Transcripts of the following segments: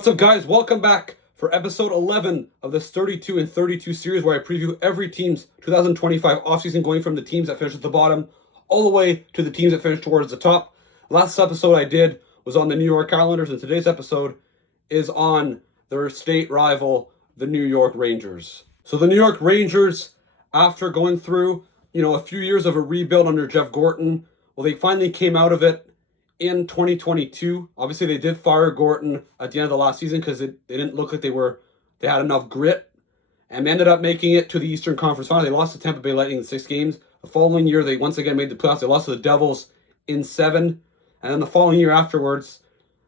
What's up, guys? Welcome back for episode 11 of this 32 and 32 series where I preview every team's 2025 offseason, going from the teams that finish at the bottom all the way to the teams that finish towards the top. Last episode I did was on the New York Islanders, and today's episode is on their state rival, the New York Rangers. So the New York Rangers, after going through, a few years of a rebuild under Jeff Gorton, well, they finally came out of it in 2022. Obviously, they did fire Gorton at the end of the last season because it didn't look like they had enough grit, and they ended up making it to the Eastern Conference Final. They lost to Tampa Bay Lightning in 6 games. The following year, they once again made the playoffs. They lost to the Devils in 7, and then the following year afterwards,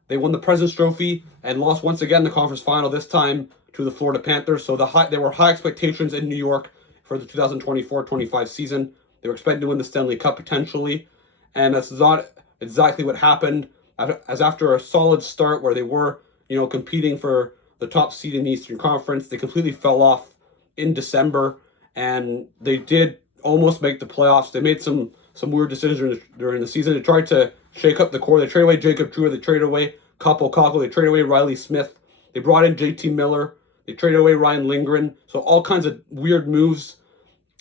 they won the President's Trophy and lost once again the conference final, this time to the Florida Panthers. So there were high expectations in New York for the 2024-25 season. They were expecting to win the Stanley Cup potentially, and that's not exactly what happened. As after a solid start where they were, competing for the top seed in the Eastern Conference, they completely fell off in December, and they did almost make the playoffs. They made some weird decisions during the season. They tried to shake up the core. They traded away Jacob Trouba. They traded away Kaapo Kakko. They traded away Riley Smith. They brought in JT Miller. They traded away Ryan Lindgren. So all kinds of weird moves,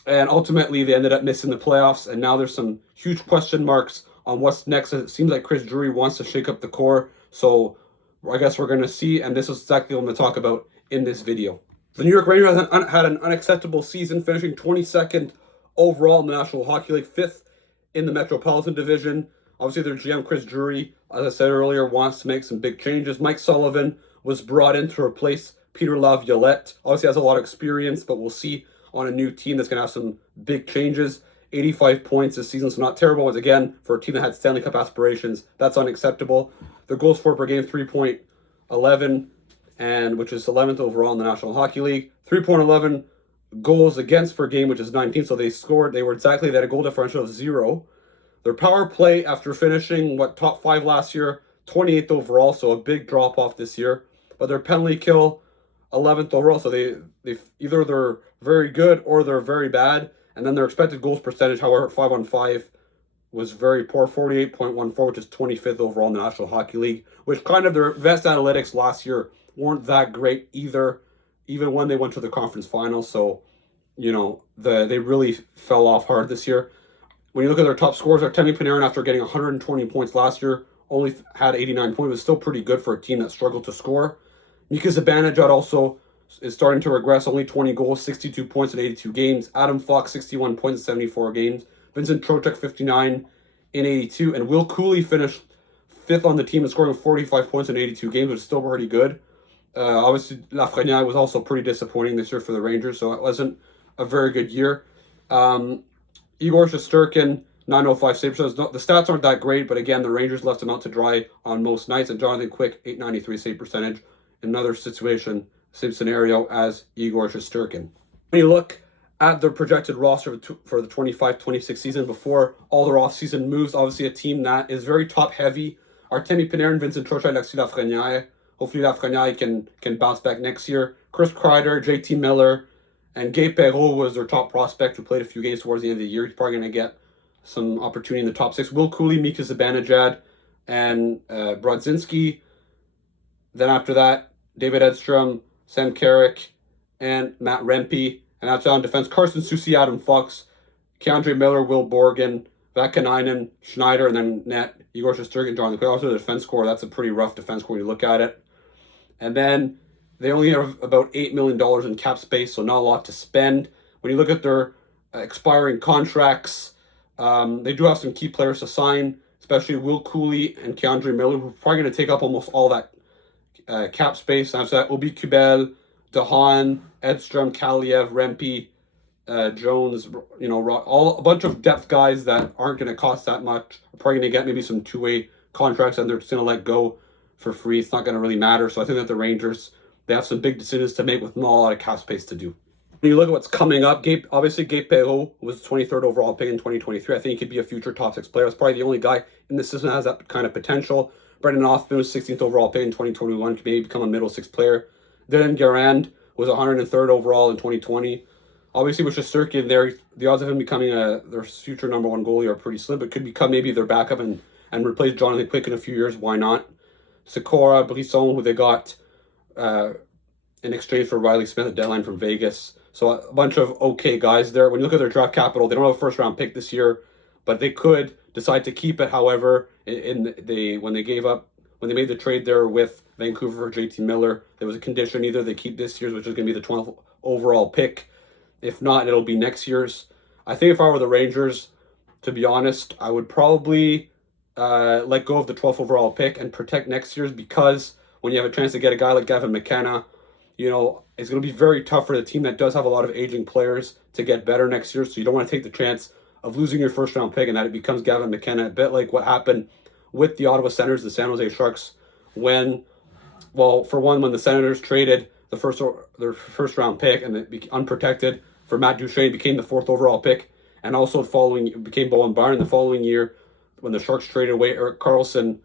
and ultimately they ended up missing the playoffs, and now there's some huge question marks on what's next. It seems like Chris Drury wants to shake up the core, so I guess we're going to see, and this is exactly what I'm going to talk about in this video. The New York Rangers had an unacceptable season, finishing 22nd overall in the National Hockey League, 5th in the Metropolitan Division. Obviously, their GM, Chris Drury, as I said earlier, wants to make some big changes. Mike Sullivan was brought in to replace Peter Laviolette. Obviously, has a lot of experience, but we'll see on a new team that's going to have some big changes. 85 points this season, so not terrible. Once again, for a team that had Stanley Cup aspirations, that's unacceptable. Their goals for per game, 3.11, and which is 11th overall in the National Hockey League. 3.11 goals against per game, which is 19. So they had a goal differential of 0. Their power play, after finishing top 5 last year, 28th overall, so a big drop off this year. But their penalty kill, 11th overall, so they either they're very good or they're very bad. And then their expected goals percentage, however, 5-on-5 was very poor, 48.14, which is 25th overall in the National Hockey League, which kind of their advanced analytics last year weren't that great either, even when they went to the conference finals. So, they really fell off hard this year. When you look at their top scorers, Artemi Panarin, after getting 120 points last year, only had 89 points. It was still pretty good for a team that struggled to score. Mika Zibanejad also is starting to regress, only 20 goals, 62 points in 82 games. Adam Fox, 61 points in 74 games. Vincent Trocheck, 59 in 82. And Will Cooley finished 5th on the team and scoring 45 points in 82 games, which is still pretty good. Obviously, Lafreniere was also pretty disappointing this year for the Rangers, so it wasn't a very good year. Igor Shesterkin, 905 save percentage. The stats aren't that great, but again, the Rangers left him out to dry on most nights. And Jonathan Quick, 893 save percentage. Another situation, same scenario as Igor Shesterkin. When you look at their projected roster for the 25-26 season before all their off-season moves, obviously a team that is very top-heavy. Artemi Panarin, Vincent Trocheck, Alexis Lafreniere. Hopefully Lafreniere can bounce back next year. Chris Kreider, JT Miller, and Gabe Perreault was their top prospect, who played a few games towards the end of the year. He's probably going to get some opportunity in the top 6. Will Cooley, Mika Zibanejad, and Brodzinski. Then after that, David Edstrom, Sam Carrick, and Matt Rempe. And that's on defense, Carson Soucy, Adam Fox, Keandre Miller, Will Borgen, Vakanainen, Schneider, and then net, Igor Shesterkin, John. Also the defense core, that's a pretty rough defense core when you look at it. And then they only have about $8 million in cap space, so not a lot to spend. When you look at their expiring contracts, they do have some key players to sign, especially Will Cooley and Keandre Miller, who are probably going to take up almost all that cap space. After that, Obi Kubel, DeHaan, Edstrom, Kaliev, Rempe, Jones, a bunch of depth guys that aren't going to cost that much. Are probably going to get maybe some two-way contracts, and they're just going to let go for free. It's not going to really matter. So I think that the Rangers, they have some big decisions to make with not a lot of cap space to do. When you look at what's coming up, Gabe Perreault was 23rd overall pick in 2023. I think he could be a future top 6 player. That's probably the only guy in the system that has that kind of potential. Brendan Othman was 16th overall pick in 2021, could maybe become a middle 6 player. Dylan Garand was 103rd overall in 2020. Obviously, with Shesterkin there, the odds of him becoming their future number 1 goalie are pretty slim, but could become maybe their backup and replace Jonathan Quick in a few years. Why not? Sikora, Brisson, who they got in exchange for Riley Smith at deadline from Vegas. So a bunch of okay guys there. When you look at their draft capital, they don't have a first round pick this year, but they could decide to keep it. However, when they made the trade there with Vancouver for JT Miller, there was a condition: either they keep this year's, which is going to be the 12th overall pick. If not, it'll be next year's. I think if I were the Rangers, to be honest, I would probably let go of the 12th overall pick and protect next year's, because when you have a chance to get a guy like Gavin McKenna, it's going to be very tough for the team that does have a lot of aging players to get better next year. So you don't want to take the chance of losing your first round pick and that it becomes Gavin McKenna, a bit like what happened with the Ottawa Senators, the San Jose Sharks, when the Senators traded their first round pick and it unprotected for Matt Duchene, became the 4th overall pick, and also became Bowen Byron the following year when the Sharks traded away Erik Karlsson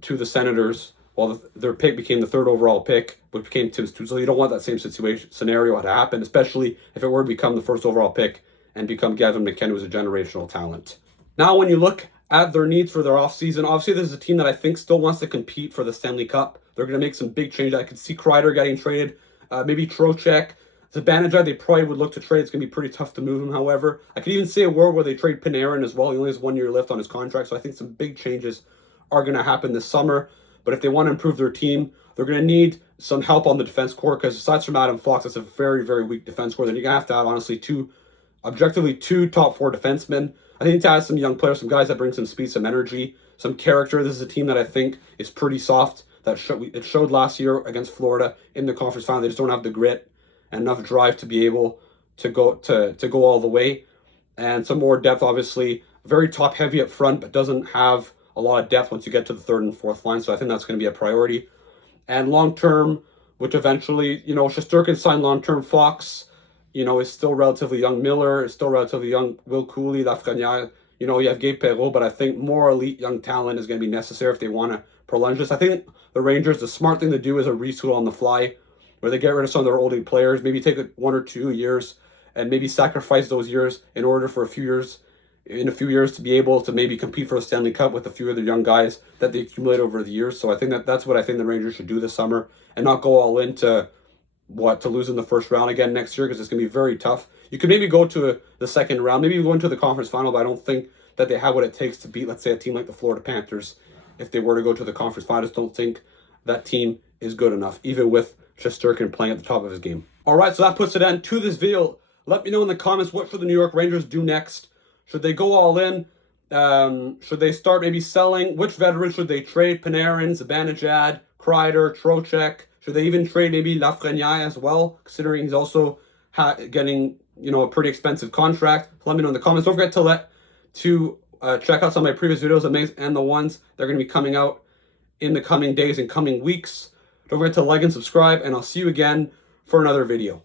to the Senators. While their pick became the 3rd overall pick, which became Tim Stützle. So you don't want that same scenario to happen, especially if it were to become the 1st overall pick and become Gavin McKenna, who's a generational talent. Now, when you look at their needs for their offseason, obviously this is a team that I think still wants to compete for the Stanley Cup. They're going to make some big changes. I could see Kreider getting traded, maybe Trocheck. Zibanejad, they probably would look to trade. It's going to be pretty tough to move him, however. I could even see a world where they trade Panarin as well. He only has 1 year left on his contract, so I think some big changes are going to happen this summer. But if they want to improve their team, they're going to need some help on the defense core, because aside from Adam Fox, that's a very, very weak defense core. Then you're going to have to have, honestly, objectively two top 4 defensemen. I think to add some young players, some guys that bring some speed, some energy, some character. This is a team that I think is pretty soft. It showed last year against Florida in the conference final. They just don't have the grit and enough drive to be able to go all the way. And some more depth, obviously. Very top heavy up front, but doesn't have a lot of depth once you get to the 3rd and 4th line. So I think that's going to be a priority. And long term, which eventually, Shesterkin signed long term. Fox, is still relatively young. Miller is still relatively young. Will Cooley, Lafreniere, you have Gabe Perreault, but I think more elite young talent is going to be necessary if they want to prolong this. I think the Rangers, the smart thing to do is a retool on the fly, where they get rid of some of their older players, maybe take 1 or 2 years and maybe sacrifice those years in order for a few years to be able to maybe compete for a Stanley Cup with a few of the young guys that they accumulate over the years. So I think that's what I think the Rangers should do this summer, and not go all in to lose in the first round again next year, because it's going to be very tough. You could maybe go to the second round, maybe go into the conference final, but I don't think that they have what it takes to beat, let's say, a team like the Florida Panthers. If they were to go to the conference final, I just don't think that team is good enough, even with Shesterkin playing at the top of his game. All right, so that puts an end to this video. Let me know in the comments, what should the New York Rangers do next? Should they go all in? Should they start maybe selling? Which veterans should they trade? Panarin, Zibanejad, Kreider, Trocheck. Should they even trade maybe Lafreniere as well, considering he's also getting a pretty expensive contract? Let me know in the comments. Don't forget to check out some of my previous videos and the ones that are going to be coming out in the coming days and coming weeks. Don't forget to like and subscribe, and I'll see you again for another video.